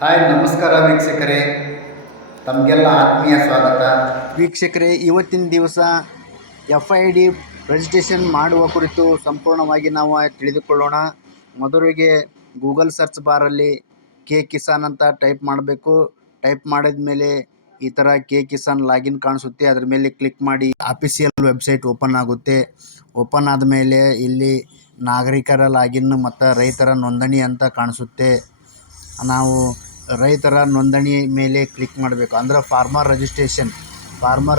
Hi ನಮಸ್ಕಾರ ವೀಕ್ಷಕರೇ, ತಮಗೆಲ್ಲ ಆತ್ಮೀಯ ಸ್ವಾಗತ. ವೀಕ್ಷಕರೇ, ಇವತ್ತಿನ ದಿವಸ FID ರಿಜಿಸ್ಟ್ರೇಷನ್ ಮಾಡುವ ಕುರಿತು ಸಂಪೂರ್ಣವಾಗಿ ನಾವು ತಿಳಿದುಕೊಳ್ಳೋಣ. ಮೊದಲಿಗೆ ಗೂಗಲ್ ಸರ್ಚ್ ಬಾರಲ್ಲಿ ಕೆ ಕಿಸಾನ್ ಅಂತ ಟೈಪ್ ಮಾಡಬೇಕು. ಟೈಪ್ ಮಾಡಿದ ಮೇಲೆ ಈ ಥರ ಕೆ ಕಿಸಾನ್ ಲಾಗಿನ್ ಕಾಣಿಸುತ್ತೆ. ಅದರ ಮೇಲೆ ಕ್ಲಿಕ್ ಮಾಡಿ ಆಫಿಷಿಯಲ್ ವೆಬ್ಸೈಟ್ ಓಪನ್ ಆಗುತ್ತೆ. ಓಪನ್ ಆದಮೇಲೆ ಇಲ್ಲಿ ನಾಗರಿಕರ ಲಾಗಿನ್ ಮತ್ತು ರೈತರ ನೋಂದಣಿ ಅಂತ ಕಾಣಿಸುತ್ತೆ. ನಾವು ರೈತರ ನೋಂದಣಿ ಮೇಲೆ ಕ್ಲಿಕ್ ಮಾಡಬೇಕು, ಅಂದರೆ ಫಾರ್ಮರ್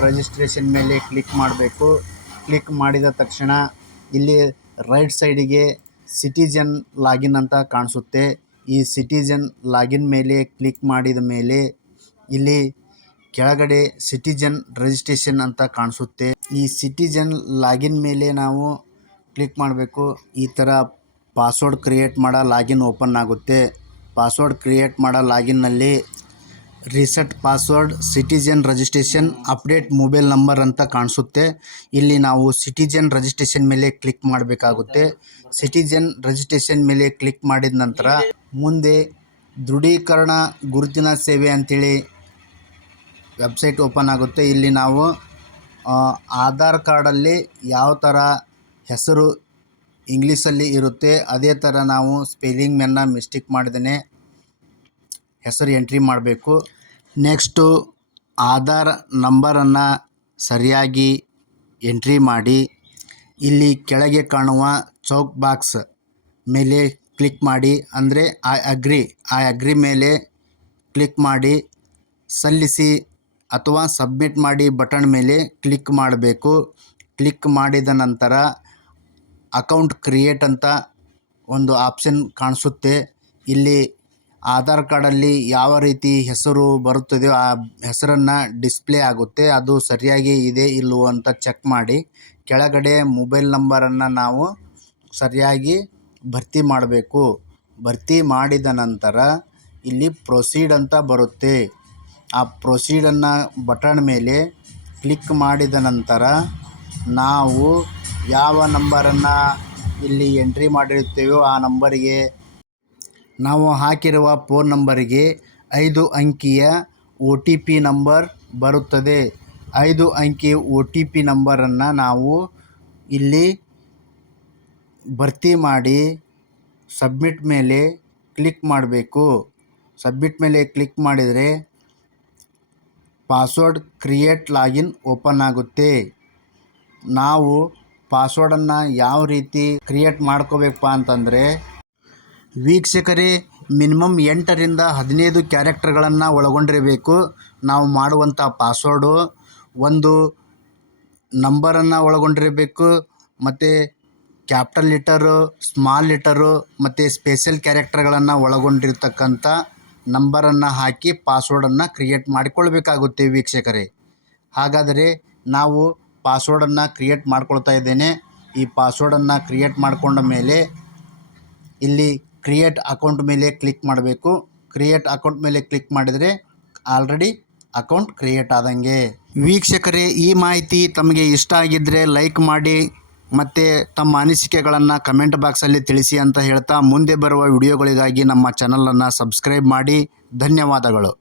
ರಿಜಿಸ್ಟ್ರೇಷನ್ ಮೇಲೆ ಕ್ಲಿಕ್ ಮಾಡಬೇಕು. ಕ್ಲಿಕ್ ಮಾಡಿದ ತಕ್ಷಣ ಇಲ್ಲಿ ರೈಟ್ ಸೈಡಿಗೆ ಸಿಟಿಜನ್ ಲಾಗಿನ್ ಅಂತ ಕಾಣಿಸುತ್ತೆ. ಈ ಸಿಟಿಜನ್ ಲಾಗಿನ್ ಮೇಲೆ ಕ್ಲಿಕ್ ಮಾಡಿದ ಮೇಲೆ ಇಲ್ಲಿ ಕೆಳಗಡೆ ಸಿಟಿಜನ್ ರಿಜಿಸ್ಟ್ರೇಷನ್ ಅಂತ ಕಾಣಿಸುತ್ತೆ. ಈ ಸಿಟಿಜನ್ ಲಾಗಿನ್ ಮೇಲೆ ನಾವು ಕ್ಲಿಕ್ ಮಾಡಬೇಕು. ಈ ಥರ ಪಾಸ್ವರ್ಡ್ ಕ್ರಿಯೇಟ್ ಮಾಡೋ ಲಾಗಿನ್ ಓಪನ್ ಆಗುತ್ತೆ. ಪಾಸ್ವರ್ಡ್ ಕ್ರಿಯೇಟ್ ಮಾಡೋ ಲಾಗಿನ್ನಲ್ಲಿ reset password, citizen registration, update mobile number ಅಂತ ಕಾಣಿಸುತ್ತೆ. ಇಲ್ಲಿ ನಾವು ಸಿಟಿಜನ್ ರಿಜಿಸ್ಟ್ರೇಷನ್ ಮೇಲೆ ಕ್ಲಿಕ್ ಮಾಡಬೇಕಾಗುತ್ತೆ. ಸಿಟಿಜನ್ ರಿಜಿಸ್ಟ್ರೇಷನ್ ಮೇಲೆ ಕ್ಲಿಕ್ ಮಾಡಿದ ನಂತರ ಮುಂದೆ ದೃಢೀಕರಣ ಗುರುತಿನ ಸೇವೆ ಅಂಥೇಳಿ ವೆಬ್ಸೈಟ್ ಓಪನ್ ಆಗುತ್ತೆ. ಇಲ್ಲಿ ನಾವು ಆಧಾರ್ ಕಾರ್ಡಲ್ಲಿ ಯಾವ ಥರ ಹೆಸರು ಇಂಗ್ಲೀಷಲ್ಲಿ ಇರುತ್ತೆ ಅದೇ ಥರ ನಾವು ಸ್ಪೆಲ್ಲಿಂಗ್ ಮೇಲೆ ಮಿಸ್ಟೇಕ್ ಮಾಡಿದೇ ಹೆಸರು ಎಂಟ್ರಿ ಮಾಡಬೇಕು. ನೆಕ್ಸ್ಟು ಆಧಾರ್ ನಂಬರನ್ನು ಸರಿಯಾಗಿ ಎಂಟ್ರಿ ಮಾಡಿ ಇಲ್ಲಿ ಕೆಳಗೆ ಕಾಣುವ ಚೌಕ್ ಬಾಕ್ಸ್ ಮೇಲೆ ಕ್ಲಿಕ್ ಮಾಡಿ, ಅಂದರೆ ಐ ಅಗ್ರಿ ಮೇಲೆ ಕ್ಲಿಕ್ ಮಾಡಿ ಸಲ್ಲಿಸಿ ಅಥವಾ ಸಬ್ಮಿಟ್ ಮಾಡಿ ಬಟನ್ ಮೇಲೆ ಕ್ಲಿಕ್ ಮಾಡಬೇಕು. ಕ್ಲಿಕ್ ಮಾಡಿದ ನಂತರ ಅಕೌಂಟ್ ಕ್ರಿಯೇಟ್ ಅಂತ ಒಂದು ಆಪ್ಷನ್ ಕಾಣಿಸುತ್ತೆ. ಇಲ್ಲಿ ಆಧಾರ್ ಕಾರ್ಡಲ್ಲಿ ಯಾವ ರೀತಿ ಹೆಸರು ಬರುತ್ತದೆಯೋ ಆ ಹೆಸರನ್ನು ಡಿಸ್ಪ್ಲೇ ಆಗುತ್ತೆ. ಅದು ಸರಿಯಾಗಿ ಇದೆ ಇಲ್ಲವೋ ಅಂತ ಚೆಕ್ ಮಾಡಿ ಕೆಳಗಡೆ ಮೊಬೈಲ್ ನಂಬರನ್ನು ನಾವು ಸರಿಯಾಗಿ ಭರ್ತಿ ಮಾಡಬೇಕು. ಭರ್ತಿ ಮಾಡಿದ ನಂತರ ಇಲ್ಲಿ ಪ್ರೊಸೀಡ್ ಅಂತ ಬರುತ್ತೆ. ಆ ಪ್ರೊಸೀಡನ್ನು ಬಟನ್ ಮೇಲೆ ಕ್ಲಿಕ್ ಮಾಡಿದ ನಂತರ ನಾವು ಯಾವ ನಂಬರನ್ನು ಇಲ್ಲಿ ಎಂಟ್ರಿ ಮಾಡಿರುತ್ತೇವೋ ಆ ನಂಬರಿಗೆ, ನಾವು ಹಾಕಿರುವ ಫೋನ್ ನಂಬರಿಗೆ 5 ಅಂಕಿಯ OTP ನಂಬರ್ ಬರುತ್ತದೆ. 5 ಅಂಕಿ OTP ನಂಬರನ್ನು ನಾವು ಇಲ್ಲಿ ಭರ್ತಿ ಮಾಡಿ ಸಬ್ಮಿಟ್ ಮೇಲೆ ಕ್ಲಿಕ್ ಮಾಡಬೇಕು. ಸಬ್ಮಿಟ್ ಮೇಲೆ ಕ್ಲಿಕ್ ಮಾಡಿದರೆ ಪಾಸ್ವರ್ಡ್ ಕ್ರಿಯೇಟ್ ಲಾಗಿನ್ ಓಪನ್ ಆಗುತ್ತೆ. ನಾವು ಪಾಸ್ವರ್ಡನ್ನು ಯಾವ ರೀತಿ ಕ್ರಿಯೇಟ್ ಮಾಡ್ಕೋಬೇಕಪ್ಪ ಅಂತಂದರೆ, ವೀಕ್ಷಕರೇ, ಮಿನಿಮಮ್ 8ರಿಂದ 15 ಕ್ಯಾರೆಕ್ಟರ್ಗಳನ್ನು ಒಳಗೊಂಡಿರಬೇಕು. ನಾವು ಮಾಡುವಂಥ ಪಾಸ್ವರ್ಡು ಒಂದು ನಂಬರನ್ನು ಒಳಗೊಂಡಿರಬೇಕು, ಮತ್ತು ಕ್ಯಾಪಿಟಲ್ ಲೆಟರು, ಸ್ಮಾಲ್ ಲೆಟರು ಮತ್ತು ಸ್ಪೆಷಲ್ ಕ್ಯಾರೆಕ್ಟರ್ಗಳನ್ನು ಒಳಗೊಂಡಿರ್ತಕ್ಕಂಥ ನಂಬರನ್ನು ಹಾಕಿ ಪಾಸ್ವರ್ಡನ್ನು ಕ್ರಿಯೇಟ್ ಮಾಡಿಕೊಳ್ಬೇಕಾಗುತ್ತೆ ವೀಕ್ಷಕರೇ. ಹಾಗಾದರೆ ನಾವು ಪಾಸ್ವರ್ಡನ್ನು ಕ್ರಿಯೇಟ್ ಮಾಡ್ಕೊಳ್ತಾ ಇದ್ದೇನೆ. ಈ ಪಾಸ್ವರ್ಡನ್ನು ಕ್ರಿಯೇಟ್ ಮಾಡಿಕೊಂಡ ಮೇಲೆ ಇಲ್ಲಿ ಕ್ರಿಯೇಟ್ ಅಕೌಂಟ್ ಮೇಲೆ ಕ್ಲಿಕ್ ಮಾಡಬೇಕು. ಕ್ರಿಯೇಟ್ ಅಕೌಂಟ್ ಮೇಲೆ ಕ್ಲಿಕ್ ಮಾಡಿದರೆ ಆಲ್ರೆಡಿ ಅಕೌಂಟ್ ಕ್ರಿಯೇಟ್ ಆದಂಗೆ. ವೀಕ್ಷಕರೇ, ಈ ಮಾಹಿತಿ ತಮಗೆ ಇಷ್ಟ ಆಗಿದ್ದರೆ ಲೈಕ್ ಮಾಡಿ ಮತ್ತು ತಮ್ಮ ಅನಿಸಿಕೆಗಳನ್ನು ಕಮೆಂಟ್ ಬಾಕ್ಸಲ್ಲಿ ತಿಳಿಸಿ ಅಂತ ಹೇಳ್ತಾ ಮುಂದೆ ಬರುವ ವಿಡಿಯೋಗಳಿಗಾಗಿ ನಮ್ಮ ಚಾನಲನ್ನು ಸಬ್ಸ್ಕ್ರೈಬ್ ಮಾಡಿ. ಧನ್ಯವಾದಗಳು.